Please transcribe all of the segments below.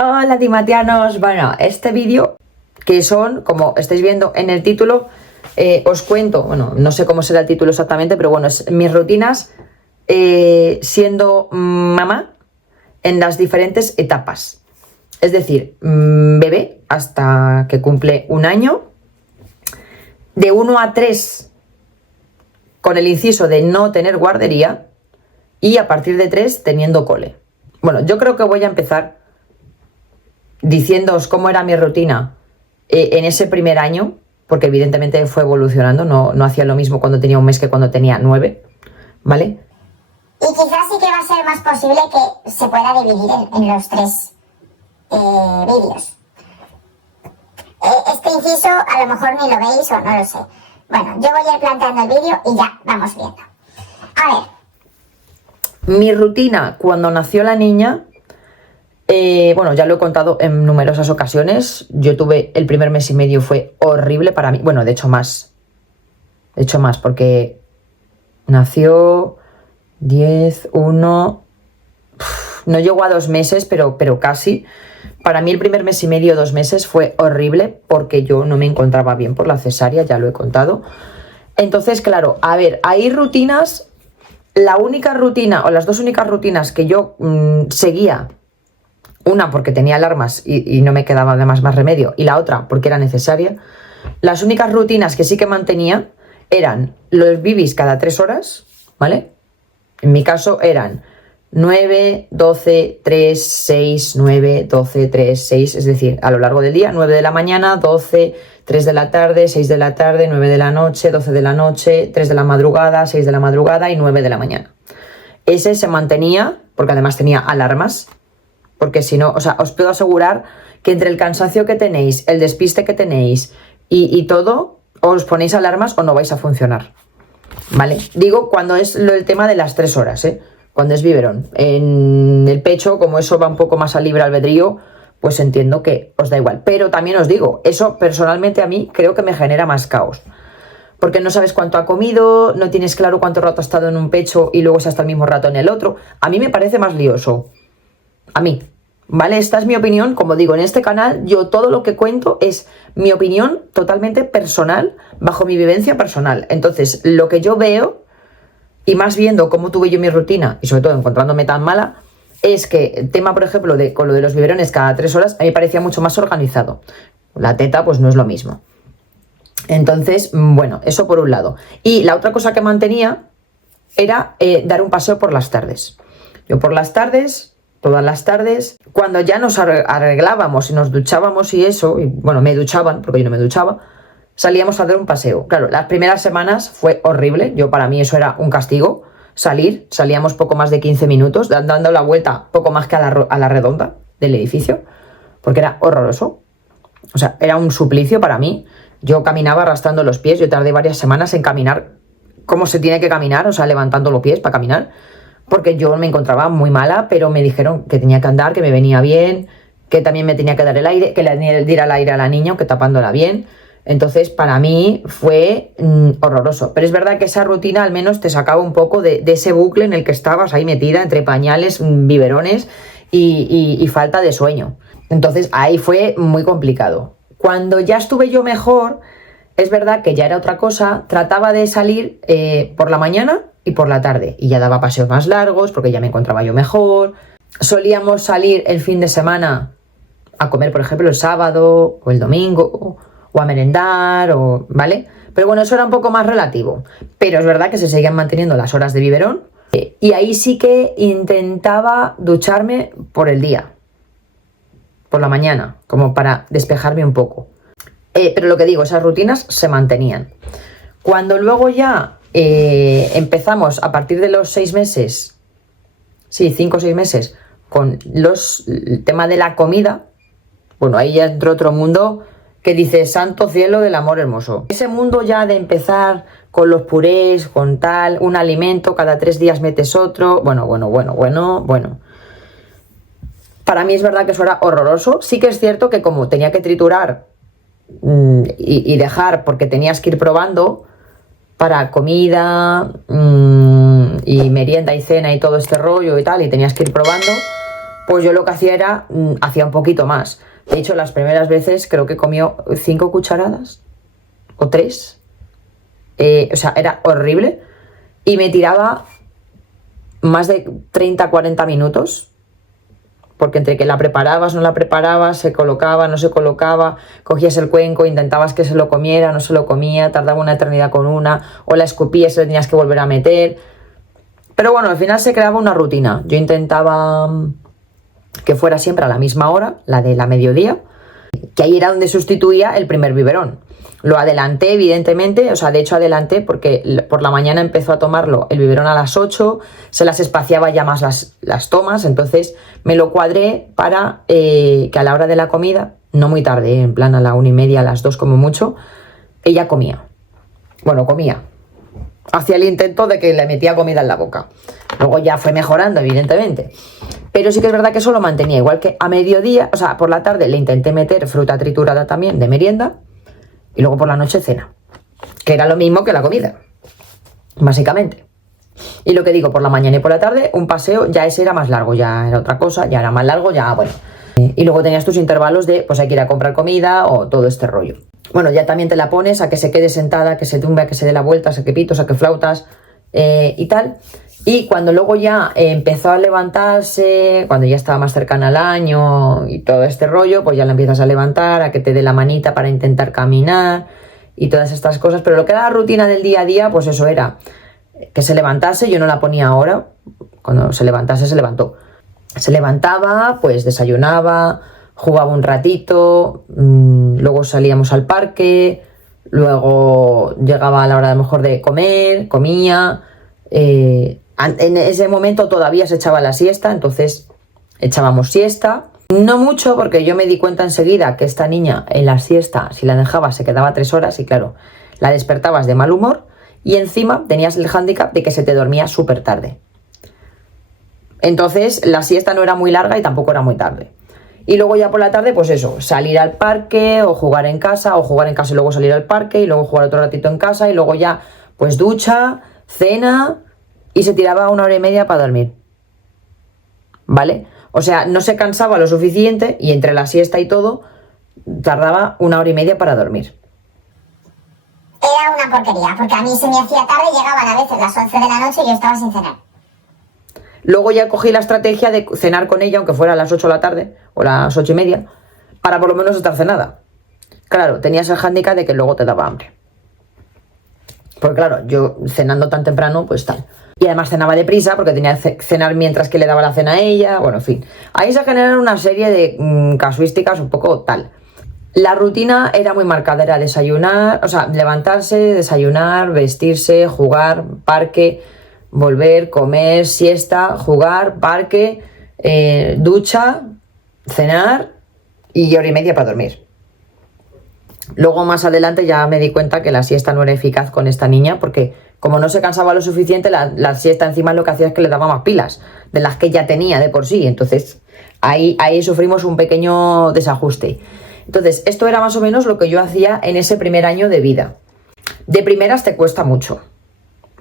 Hola timatianos, bueno, este vídeo que son, como estáis viendo en el título, os cuento, bueno, no sé cómo será el título exactamente, pero bueno, es mis rutinas siendo mamá en las diferentes etapas. Es decir, bebé hasta que cumple un año, de 1 a 3 con el inciso de no tener guardería y a partir de 3 teniendo cole. Bueno, yo creo que voy a empezar diciéndoos cómo era mi rutina en ese primer año, porque evidentemente fue evolucionando, no hacía lo mismo cuando tenía un mes que cuando tenía 9, ¿vale? Y quizás sí que va a ser más posible que se pueda dividir en los tres vídeos. Este inciso a lo mejor ni lo veis o no lo sé. Bueno, yo voy a ir planteando el vídeo y ya vamos viendo. A ver. Mi rutina cuando nació la niña, bueno, ya lo he contado en numerosas ocasiones. Yo tuve el primer mes y medio, fue horrible para mí. Bueno, de hecho más, porque nació 10, 1, no llegó a 2 meses, pero casi. Para mí el primer mes y medio, 2 meses fue horrible porque yo no me encontraba bien por la cesárea, ya lo he contado. Entonces, claro, a ver, hay rutinas. La única rutina o las dos únicas rutinas que yo seguía, una porque tenía alarmas y no me quedaba además más remedio, y la otra porque era necesaria, las únicas rutinas que sí que mantenía eran los bibis cada 3 horas, ¿vale? En mi caso eran 9, 12, 3, 6, 9, 12, 3, 6, es decir, a lo largo del día, 9 de la mañana, 12, 3 de la tarde, 6 de la tarde, 9 de la noche, 12 de la noche, 3 de la madrugada, 6 de la madrugada y 9 de la mañana. Ese se mantenía, porque además tenía alarmas, porque si no, o sea, os puedo asegurar que entre el cansancio que tenéis, el despiste que tenéis y todo, os ponéis alarmas o no vais a funcionar, ¿vale? Digo cuando es el tema de las 3 horas, cuando es biberón. En el pecho, como eso va un poco más a libre albedrío, pues entiendo que os da igual. Pero también os digo, eso personalmente a mí creo que me genera más caos. Porque no sabes cuánto ha comido, no tienes claro cuánto rato ha estado en un pecho y luego se ha estado el mismo rato en el otro. A mí me parece más lioso. A mí, ¿vale? Esta es mi opinión. Como digo, en este canal yo todo lo que cuento es mi opinión totalmente personal, bajo mi vivencia personal. Entonces, lo que yo veo, y más viendo cómo tuve yo mi rutina, y sobre todo encontrándome tan mala, es que el tema, por ejemplo, con lo de los biberones cada 3 horas, a mí me parecía mucho más organizado. La teta, pues no es lo mismo. Entonces, bueno, eso por un lado. Y la otra cosa que mantenía era dar un paseo por las tardes. Yo por las tardes, todas las tardes, cuando ya nos arreglábamos y nos duchábamos y eso, y bueno, me duchaban, porque yo no me duchaba, salíamos a dar un paseo. Claro, las primeras semanas fue horrible. Para mí eso era un castigo. Salíamos poco más de 15 minutos, dando la vuelta poco más que a la redonda del edificio, porque era horroroso. O sea, era un suplicio para mí. Yo caminaba arrastrando los pies. Yo tardé varias semanas en caminar como se tiene que caminar, o sea, levantando los pies para caminar, porque yo me encontraba muy mala, pero me dijeron que tenía que andar, que me venía bien, que también me tenía que dar el aire, que le diera el aire a la niña, que tapándola bien. Entonces, para mí fue horroroso. Pero es verdad que esa rutina al menos te sacaba un poco de ese bucle en el que estabas ahí metida entre pañales, biberones y falta de sueño. Entonces, ahí fue muy complicado. Cuando ya estuve yo mejor, es verdad que ya era otra cosa. Trataba de salir por la mañana y por la tarde. Y ya daba paseos más largos porque ya me encontraba yo mejor. Solíamos salir el fin de semana a comer, por ejemplo, el sábado o el domingo, o a merendar, ¿vale? Pero bueno, eso era un poco más relativo. Pero es verdad que se seguían manteniendo las horas de biberón. Y ahí sí que intentaba ducharme por el día, por la mañana, como para despejarme un poco. Pero lo que digo, esas rutinas se mantenían. Cuando luego ya empezamos, a partir de los 6 meses, sí, 5 o 6 meses, con el tema de la comida, bueno, ahí ya entró otro mundo que dice, santo cielo del amor hermoso. Ese mundo ya de empezar con los purés, con tal, un alimento, cada 3 días metes otro, bueno. Para mí es verdad que eso era horroroso. Sí que es cierto que como tenía que triturar y dejar, porque tenías que ir probando para comida y merienda y cena y todo este rollo y tal, y tenías que ir probando, pues yo lo que hacía era, hacía un poquito más. De hecho, las primeras veces creo que comió 5 cucharadas o 3. O sea, era horrible. Y me tiraba más de 30-40 minutos. Porque entre que la preparabas, no la preparabas, se colocaba, no se colocaba, cogías el cuenco, intentabas que se lo comiera, no se lo comía, tardaba una eternidad con una, o la escupías y lo tenías que volver a meter. Pero bueno, al final se creaba una rutina. Yo intentaba que fuera siempre a la misma hora, la de la mediodía, que ahí era donde sustituía el primer biberón. Lo adelanté, evidentemente, o sea, de hecho adelanté porque por la mañana empezó a tomarlo el biberón a las 8, se las espaciaba ya más las tomas, entonces me lo cuadré para que a la hora de la comida, no muy tarde, en plan a la 1:30, a las 2 como mucho, ella comía. Bueno, comía. Hacía el intento de que le metía comida en la boca. Luego ya fue mejorando, evidentemente. Pero sí que es verdad que eso lo mantenía. Igual que a mediodía, o sea, por la tarde le intenté meter fruta triturada también de merienda. Y luego por la noche cena. Que era lo mismo que la comida. Básicamente. Y lo que digo, por la mañana y por la tarde, un paseo, ya ese era más largo. Ya era otra cosa, ya era más largo, ya bueno. Y luego tenías tus intervalos de, pues hay que ir a comprar comida o todo este rollo. Bueno, ya también te la pones a que se quede sentada, a que se tumbe, a que se dé la vuelta, a que pitos, a que flautas y tal. Y cuando luego ya empezó a levantarse, cuando ya estaba más cercana al año y todo este rollo, pues ya la empiezas a levantar, a que te dé la manita para intentar caminar y todas estas cosas. Pero lo que era la rutina del día a día, pues eso era que se levantase. Yo no la ponía ahora, cuando se levantase se levantó. Se levantaba, pues desayunaba, jugaba un ratito, luego salíamos al parque, luego llegaba a la hora a lo mejor de comer, comía. En ese momento todavía se echaba la siesta, entonces echábamos siesta. No mucho, porque yo me di cuenta enseguida que esta niña en la siesta, si la dejaba, se quedaba 3 horas y claro, la despertabas de mal humor y encima tenías el hándicap de que se te dormía súper tarde. Entonces la siesta no era muy larga y tampoco era muy tarde. Y luego ya por la tarde, pues eso, salir al parque o jugar en casa y luego salir al parque y luego jugar otro ratito en casa y luego ya pues ducha, cena y se tiraba 1 hora y media para dormir. ¿Vale? O sea, no se cansaba lo suficiente y entre la siesta y todo tardaba 1 hora y media para dormir. Era una porquería, porque a mí se me hacía tarde, llegaban a veces las 11 de la noche y yo estaba sin cenar. Luego ya cogí la estrategia de cenar con ella, aunque fuera a las 8 de la tarde o las 8:30, para por lo menos estar cenada. Claro, tenías el hándicap de que luego te daba hambre. Porque claro, yo cenando tan temprano, pues tal. Y además cenaba deprisa porque tenía que cenar mientras que le daba la cena a ella. Bueno, en fin. Ahí se generaron una serie de casuísticas un poco tal. La rutina era muy marcada, era desayunar, o sea, levantarse, desayunar, vestirse, jugar, parque, volver, comer, siesta, jugar, parque, ducha, cenar y 1 hora y media para dormir. Luego más adelante ya me di cuenta que la siesta no era eficaz con esta niña porque como no se cansaba lo suficiente, la siesta encima lo que hacía es que le daba más pilas de las que ya tenía de por sí. Entonces ahí sufrimos un pequeño desajuste. Entonces esto era más o menos lo que yo hacía en ese primer año de vida. De primeras te cuesta mucho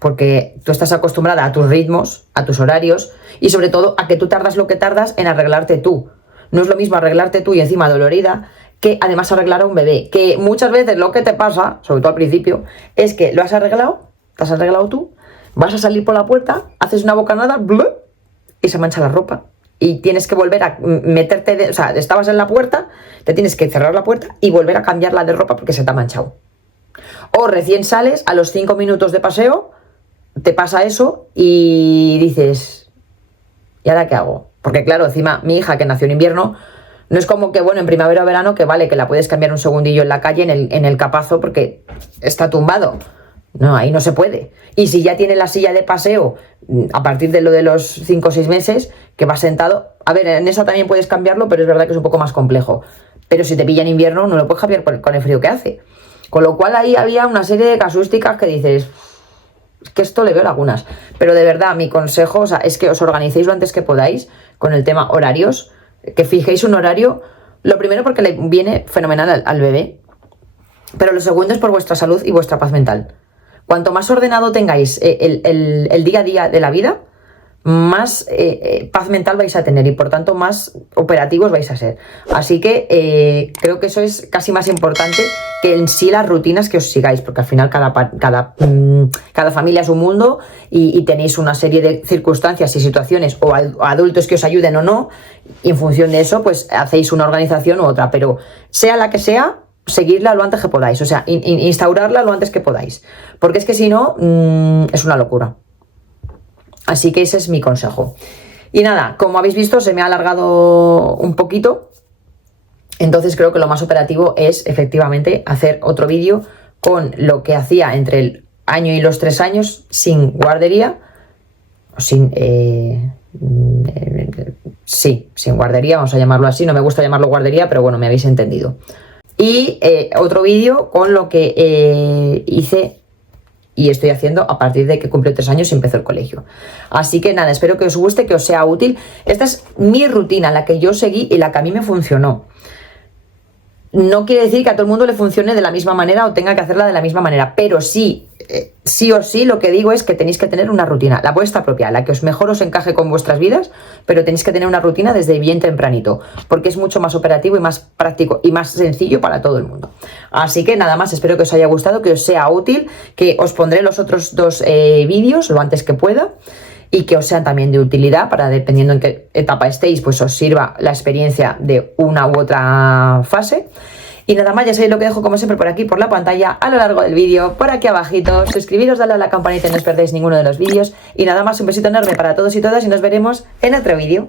porque tú estás acostumbrada a tus ritmos, a tus horarios y sobre todo a que tú tardas lo que tardas en arreglarte tú. No es lo mismo arreglarte tú y encima dolorida que además arreglar a un bebé. Que muchas veces lo que te pasa, sobre todo al principio, es que lo has arreglado, te has arreglado tú, vas a salir por la puerta, haces una bocanada y se mancha la ropa. Y tienes que volver a meterte, o sea, estabas en la puerta, te tienes que cerrar la puerta y volver a cambiarla de ropa porque se te ha manchado. O recién sales, a los 5 minutos de paseo, te pasa eso y dices, ¿y ahora qué hago? Porque claro, encima mi hija que nació en invierno, no es como que, bueno, en primavera o verano, que vale, que la puedes cambiar un segundillo en la calle, en el capazo, porque está tumbado. No, ahí no se puede. Y si ya tiene la silla de paseo, a partir de lo de los 5 o 6 meses, que va sentado, a ver, en esa también puedes cambiarlo, pero es verdad que es un poco más complejo. Pero si te pilla en invierno, no lo puedes cambiar con el frío que hace. Con lo cual ahí había una serie de casuísticas que dices, es que esto le veo lagunas. Pero de verdad, mi consejo, o sea, es que os organicéis lo antes que podáis con el tema horarios, que fijéis un horario, lo primero porque le viene fenomenal al bebé, pero lo segundo es por vuestra salud y vuestra paz mental. Cuanto más ordenado tengáis el día a día de la vida, más paz mental vais a tener y por tanto más operativos vais a ser. Así que creo que eso es casi más importante que en sí las rutinas que os sigáis, porque al final cada familia es un mundo y tenéis una serie de circunstancias y situaciones o adultos que os ayuden o no, y en función de eso pues hacéis una organización u otra, pero sea la que sea, seguidla lo antes que podáis, o sea, instaurarla lo antes que podáis, porque es que si no es una locura. Así que ese es mi consejo. Y nada, como habéis visto, se me ha alargado un poquito. Entonces creo que lo más operativo es efectivamente hacer otro vídeo con lo que hacía entre el año y los 3 años sin guardería. Sin guardería, vamos a llamarlo así. No me gusta llamarlo guardería, pero bueno, me habéis entendido. Y otro vídeo con lo que hice y estoy haciendo a partir de que cumplió 3 años y empezó el colegio. Así que nada, espero que os guste, que os sea útil. Esta es mi rutina, la que yo seguí y la que a mí me funcionó. No quiere decir que a todo el mundo le funcione de la misma manera o tenga que hacerla de la misma manera, pero sí o sí, lo que digo es que tenéis que tener una rutina, la vuestra propia, la que mejor os encaje con vuestras vidas, pero tenéis que tener una rutina desde bien tempranito, porque es mucho más operativo y más práctico y más sencillo para todo el mundo. Así que nada más, espero que os haya gustado, que os sea útil, que os pondré los otros 2 vídeos lo antes que pueda, y que os sean también de utilidad para, dependiendo en qué etapa estéis, pues os sirva la experiencia de una u otra fase. Y nada más, ya sabéis lo que dejo como siempre por aquí, por la pantalla, a lo largo del vídeo, por aquí abajito. Suscribiros, dadle a la campanita y no os perdéis ninguno de los vídeos. Y nada más, un besito enorme para todos y todas y nos veremos en otro vídeo.